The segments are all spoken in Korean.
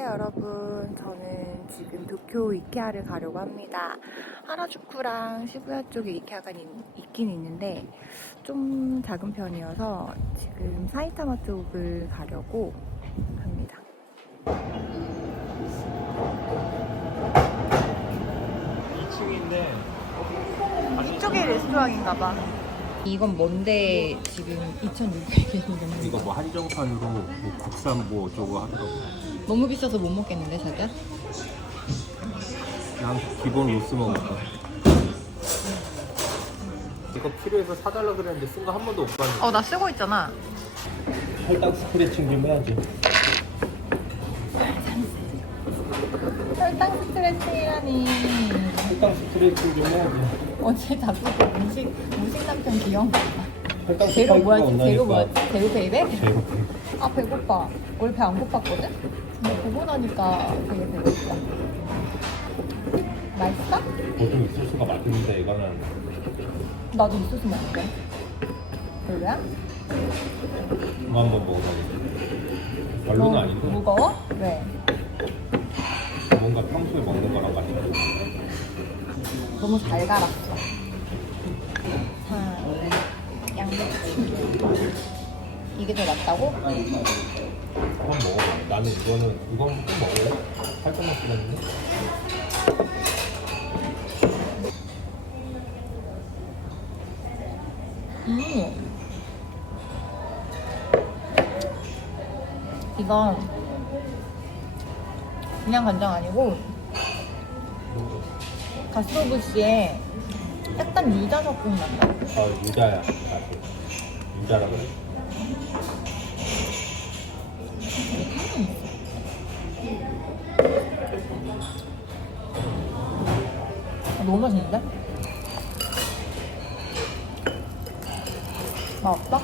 안녕하세요 여러분. 저는 지금 도쿄 이케아를 가려고 합니다. 하라주쿠랑 시부야 쪽에 이케아가 있긴 있는데 좀 작은 편이어서 지금 사이타마 쪽을 가려고 합니다. 2층인데 이쪽에 레스토랑인가봐. 이건 뭔데 지금 2,600엔이면 이거 뭐 한정판으로 뭐 국산 뭐 어쩌고 하더라고. 너무 비싸서 못 먹겠는데 자기야? 난 기본 로스 먹을 거야. 이거 필요해서 사달라 그랬는데 쓴 거 한 번도 못 봤는데. 나 쓰고 있잖아. 혈당 스트레칭 좀 해야지. 혈당 스트레칭이라니. 혈당 스트레칭 좀 해야지. 어제 자꾸 무식 남편 귀여운 거 봐. 혈당 재료 뭐야? 스파이크가 재료 온다니까. 뭐야? 재료 베이베? 제로. 아 배고파. 원래 배 안 고팠거든? 근데 보고 나니까 되게 배고파. 맛있어? 보통 이 소스가 맛있는데 이거는 나도 이 소스 먹을게. 별로야? 이거 한번 먹어봐야지. 별로는 아닌데 무거워? 왜? 뭔가 평소에 먹는 거랑 같이. 너무 잘 갈았어. 자, 양배추. 이게 더 낫다고? 한번 먹어봐. 나는 이건 꼭 먹어요. 살짝만 쓰는데. 이건 그냥 간장 아니고 가스오부시에 약간 유자 섞은 맛나. 유자야. 유자라 그래. 너무 맛있는데? 맛없어?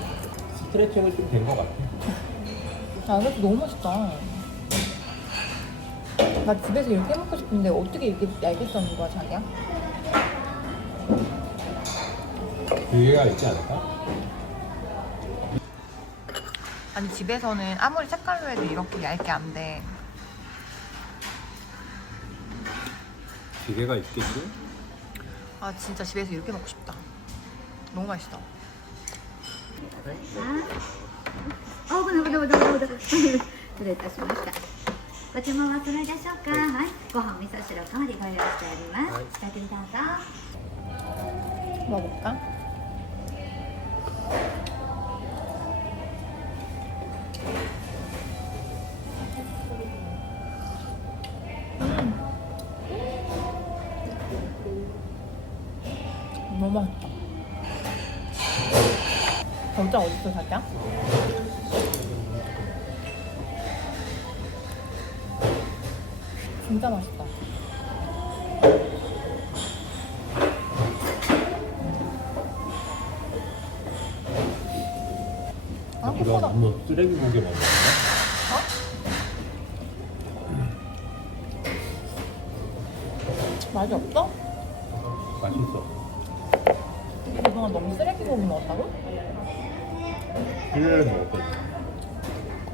스트레칭은 좀 된 것 같아. 야, 이것도 너무 맛있다. 나 집에서 이렇게 먹고 싶은데 어떻게 이렇게 얇게 써는 거야, 자기야? 기회가 있지 않을까? 아니, 집에서는 아무리 색깔로 해도 이렇게 얇게 안 돼. 기회가 있겠지? 아, 진짜 집에서 이렇게 먹고 싶다. 너무 맛있어. どうぞ失礼いたしました。ご注文はそれでしょうか。はい、ご飯味噌汁おかわりご用意しております。ご先にどうぞ。 먹어볼까? 너무 맛있다. 결정 어딨어, 자기야? 진짜 맛있다. 한국보다 뭐 쓰레기 고기 먹는 거야? 맛이 없어? 맛있어. 그동안 너무 쓰레기 고기 먹었다고? 필레를 먹었거든.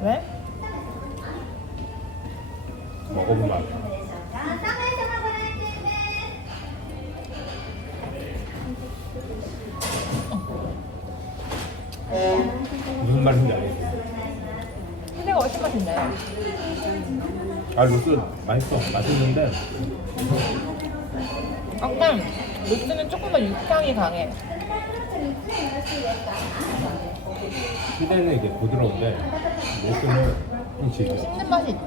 왜? 먹어보면 알아. 무슨 말인지 알겠어. 순대가 훨씬 맛있네. 로스 맛있어. 맛있는데 약간 로스는 조금 더 육향이 강해. 피레는 이게 부드러운데 로스는 좀 질겨. 씹는 맛이 있지.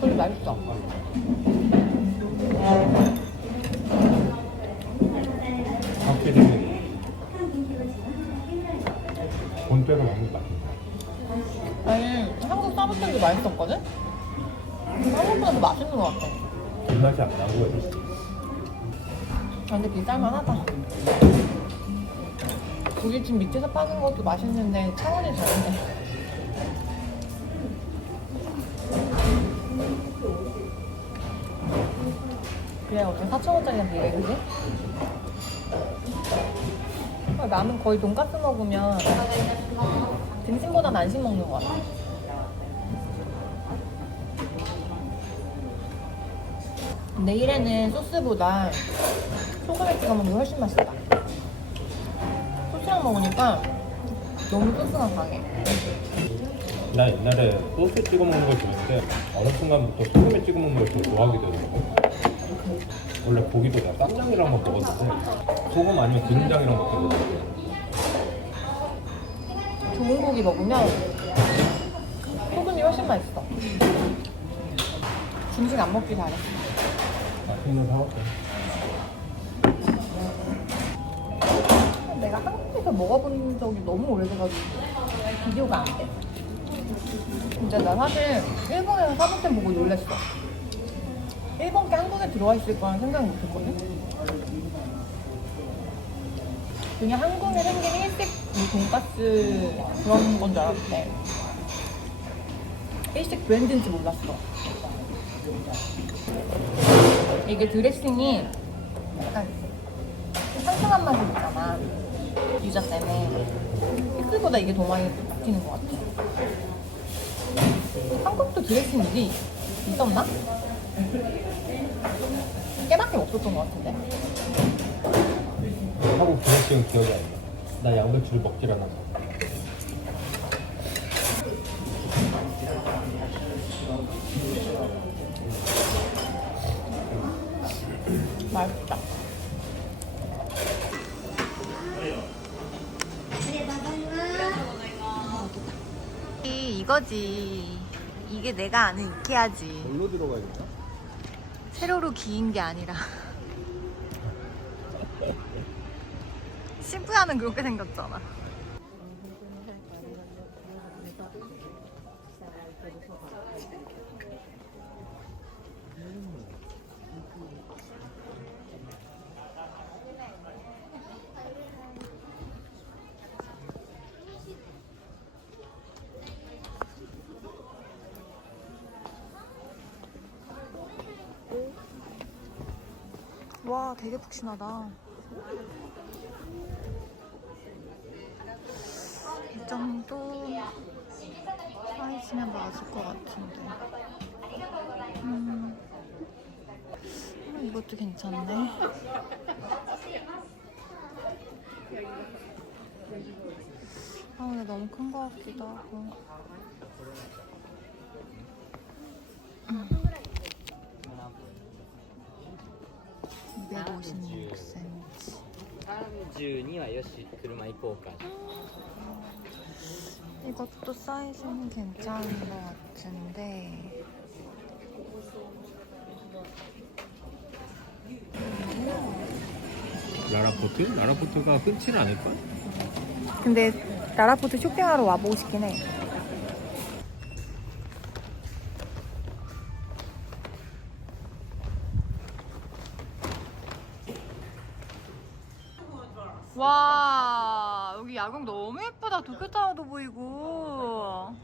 그래 맛있어. 확실히 본때로 먹는 게 맛있어. 아니 한국 서브스도 맛있었거든? 한국보다 더 맛있는 것 같아. 불맛이 안 나고. 근데 비쌀만 하다. 우리 집 밑에서 파는 것도 맛있는데 차원이 다른데. 그래 어떻게 4,000원짜리랑 비해, 그지? 남은 거의 돈까스 먹으면 등심보다는 안심 먹는 것 같아. 내일에는 소스보다 소금에 찍어 먹는 게 훨씬 맛있다. 소스랑 먹으니까 너무 소스가 강해. 나 옛날에 소스 찍어 먹는 걸 좋아했는데 어느 순간부터 소금에 찍어 먹는 걸 더 좋아하게 되더라고. 원래 고기도 내가 쌈장이랑만 먹었는데 소금 아니면 기름장이랑 먹게 되더라고. 좋은 고기 먹으면 소금이 훨씬 맛있어. 중식 안 먹길 잘했어. 맛있는 사왔대. 내가 한국에서 먹어본 적이 너무 오래돼가지고 비교가 안 돼. 진짜 나 사실 일본에서 사볼 때 보고 놀랬어. 일본 게 한국에 들어와 있을 거라는 생각을 못 했거든. 그냥 한국에 생긴 일식 돈가스 그런 건 줄 알았는데 일식 브랜드인지 몰랐어. 이게 드레싱이 약간 상큼한 맛이 있잖아. 유자 때문에 피클보다 이게 더 많이 바뀌는 것 같아. 한국도 드레싱 이게 있었나? 깨밖에 없었던 것 같은데. 한국 드레싱은 기억이 안 나. 나 양배추를 먹질 않아서. 맛있다. 이거지. 이게 내가 아는 이케아지. 뭘로 들어가야겠다? 세로로 기인 게 아니라. 시부야는 그렇게 생겼잖아. 와, 되게 푹신하다. 이 정도 사이즈면 맞을 것 같은데. 이것도 괜찮네. 근데 너무 큰 것 같기도 하고. 256cm. 32はよし、車行こうか。 이것도 사이즈는 괜찮은 것 같은데. 라라포트? 라라포트가 흔치는 않을까? 근데 라라포트 쇼핑하러 와보고 싶긴 해. 와, 여기 야경 너무 예쁘다. 도쿄타워도 보이고.